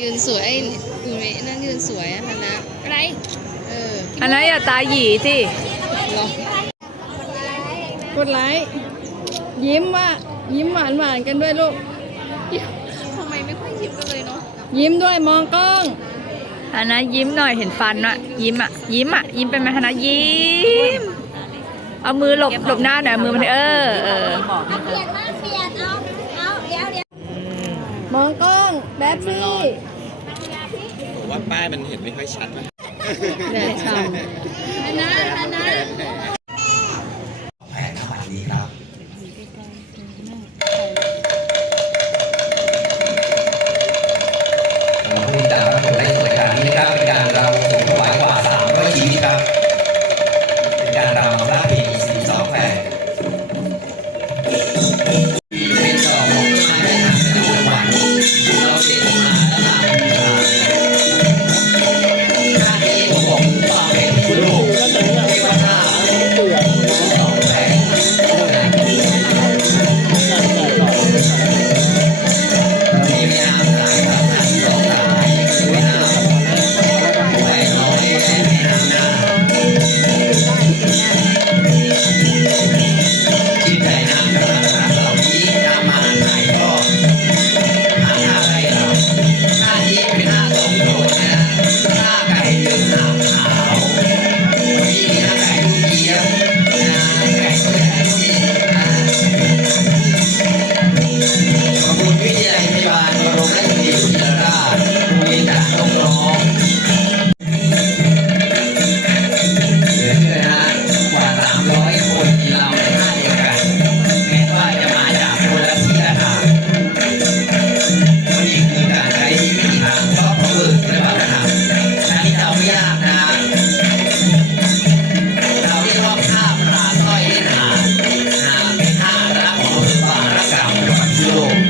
ยืนสวยไอ้ดูนี่นั่นยืนสวยอะคณะอะไร เอออันนั้นอย่าตาหยีสิลองกดไลค์ยิ้มว่ายิ้มหวานหวานๆกันด้วยลูก ทำไมไม่ค่อยยิ้มกันเลยเนาะยิ้มด้วยมองกล้อง อันนั้นยิ้มหน่อยเห็นฟันอะยิ้มอะยิ้มอะยิ้มเป็นไหมคณะยิ้ม เอามือหลบหลบหน้าหน่อยเอามือมันเออเออเปลี่ยนมาเแบตซี่ผมว่าป้ายมันเห็นไม่ค่อยชัดนะแดดฉ่ำอันนั้นอันงแผนทางนี้ครับ 哟